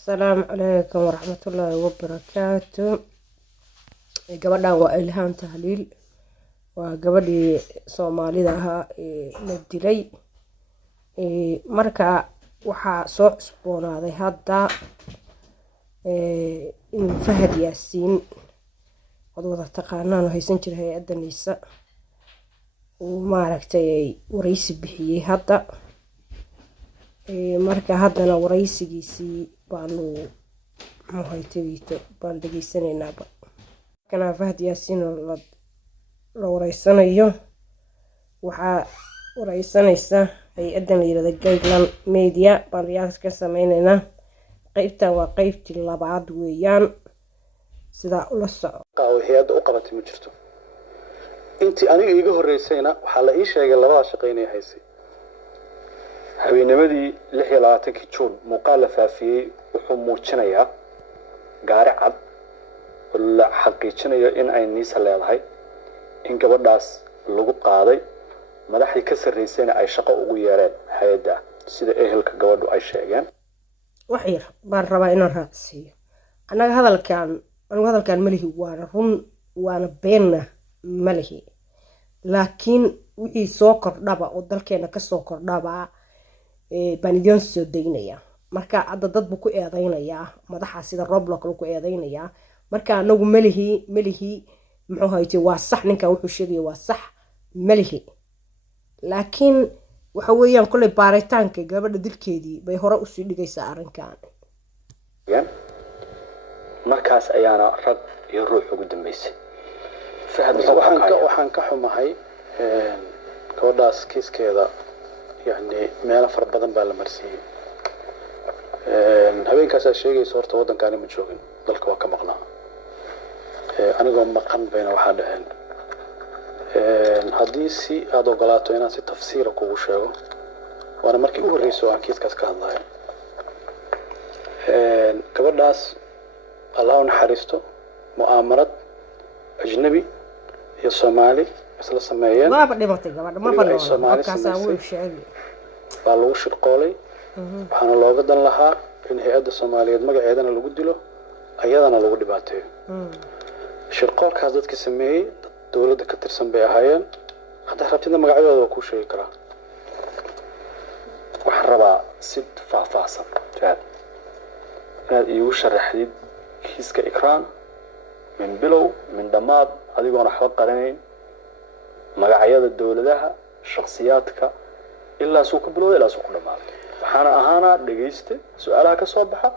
السلام عليكم ورحمة الله وبركاته. gabadhan waa Ilhaan Tahliil, waa gabadhii Soomaalida ahaa la dilay. Marka waxaa soo cusboonaaday hadda in Fahad Yaasiin wada taqaanaan oo haysan jiray hay'adda NISA uu maaragtay wareysi bixiyay hadda. marka haddana wareysigiisii baanu baan dhageysanaynaa. kana Fahad Yaasiin la wareysanayo waxaa wareysanaysa hay'addan la yiraahdo Guardian Media baan ka sameynaynaa. qaybtan waa qaybtii labaad weeyaan, sida ula soco hay'adda u qabatay ma jirto. intii aniga iga horeysayna waxaa la ii sheegay labada shaqeynay haysay. habeennimadii 26 Juun muuqaal la faafiyay wuxuu muujinayaa gaari cad oo la xaqiijinayo in ay NISA leedahay, in gabadhaas lagu qaaday, madaxdii ka sarreysayna ay shaqo ugu yeereen hay'adda sida ehelka gabadhu ay sheegeen. waxyar baan rabaa inaan raacsiiyo. anaga hadalkan malihi waana run waana beenna malihi, laakiin wixii soo kordhaba oo dalkeena ka soo kordhaba baan idin soo daynaya. marka hadda dad buu ku eedeynayaa madaxa sida Roblox ku eedeynayaa. marka anagu malihi muxuu haytay waa sax, ninka wuxuu sheegay waa sax malihi, laakiin waxa weeyaan kulay baaritaanka gabadha dilkeedii bay hore u sii dhigaysaa arrinkan. markaas ayaana rag iyo ruux ugu dambeysay. Fahad waxaan ka xumahay gabadhaas kiiskeeda يعني ميلا فربضن بالمرسي هبين كاسا شيء صورته ودن كاني متشوفين ضلك واقع مقنع. أنا قام مقن بين وحدهن حديثي هذا قلاته هنا سي تفسير كوشة وأنا مركي أقول رئيسه عن كيس كاس كهذا كبر ناس الله نحرسته مؤامرة أجنبي هي الصومالي مثل السمايين ما بدي بطيقة ما بنو كاسا ويشعل بالو شرقولي waxaana looga dan lahaa in hay'adda Soomaaliyeed magaceedana lagu dilo ayadana lagu dhibaateeyo. shirqoolkaas dadka sameeyay dawladda ka tirsan bay ahaayeen. hadda rabtida magacadooda ku sheegi kara. waxaan rabaa si faahfaahsan inaad iigu sharaxdid kiiska Ikraan min bilow min dhammaad adigoon waxba qaranayn, magacyada dawladaha, shakhsiyaadka ilaa soo ku bilowday ilaa soo ku dhamaaday. waxaana ahaana dhageyste su'aalaha ka soo baxa